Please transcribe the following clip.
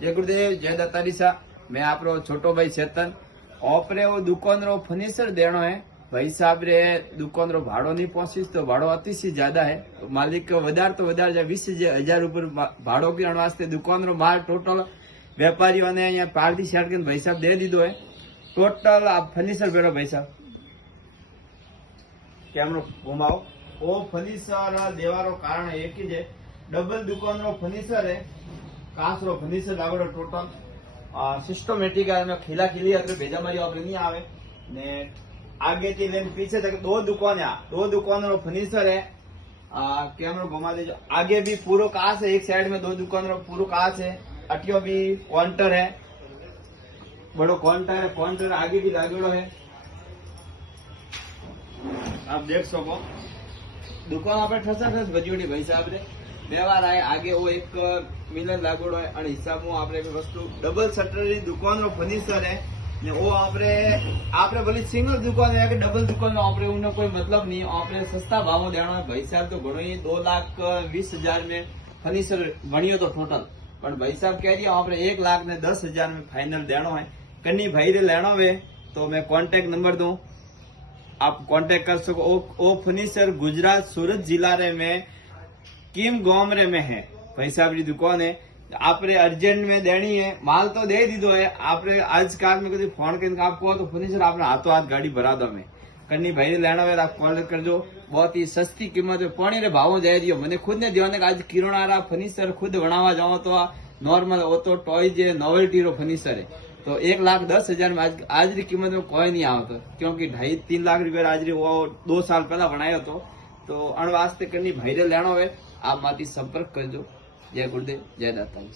जय गुरुदेव जय दत्तारी सा। मैं आप छोटो भाई चेतन ओपरे वो दुकान रो फर्नीचर देनो है भाई साहब रे। दुकान रो भाड़ो नहीं पहुंची तो भाड़ो अतिशय ज्यादा है। तो मालिक वधार तो वधार 20,000 ऊपर भाड़ो की वास्ते दुकान रो माल टोटल व्यापारियों ने अँ पारदी शर्ट के भाई साहब दे दीदो है। टोटल आप फर्नीचर भेड़ो भाई साहब कैमरो घुमाओ। वो फर्नीचर देवारो कारण एक ही है डबल दुकान रो फर्नीचर है। कांच रो फर्नीचर लागो टोटल सिस्टमेटिक है। खिला खिली भेजा मारी आप नहीं आवे ने आगे थी लेन पीछे तक दो दुकान रो फर्नीचर है। कैमरो घुमा दीजिए। आगे भी पूरा कांच है। एक साइड में दो दुकान रो पूरा कांच है। अटियो भी काउंटर है। बड़ो काउंटर है। काउंटर आगे भी लागेड़ो है। आप देख सको दुकान आप ठस बजूड़ी भाई साहब रे व्यवहार आए। आगे वो एक मिलर लागोड़ो है और हिसाब आपने वस्तु डबल शटर री दुकान रो फर्नीचर है ने वो आपने भले सिंगल दुकान है कि डबल दुकान आपने उन्हें कोई मतलब नहीं। आपने सस्ता भाव देना है भाई साहब तो घणो ही 2,20,000 में फर्नीचर बनियो तो टोटल पर भाई साहब कह दिया आपने 1,10,000 में फाइनल देना है। कन्नी भाई रे लेना है तो मैं कॉन्टेक्ट नंबर दूं आप कांटेक्ट कर सको। ओ फर्नीचर गुजरात सूरत जिला रे में किम गांव रे में है भाई साहब की दुकान है। आपने अर्जेंट में देनी है माल तो दे दीदो है। आपने आज काल में कभी फोन करके आपको तो फर्नीचर आपने हाथों हाथ गाड़ी भरा दो। मैं कन्नी भाई ने लेना है आप कॉल करजो। बहुत ही सस्ती कीमत है। पानी रे भाव जाए दियो मैंने खुद ने दिया आज किरणा फर्नीचर खुद बनावा जाओ तो नॉर्मल वो तो टॉयज नोवेल्टी रो फर्नीचर है तो 1,10,000 में आज की कीमत में कोई नहीं आवतो क्योंकि 2.5-3 लाख रुपया आज वो 2 साल पहला बनायो तो अण वास्ते करनी भाई रे लेनो है आप माती संपर्क करजो। जय गुरुदेव जय दत्तारी।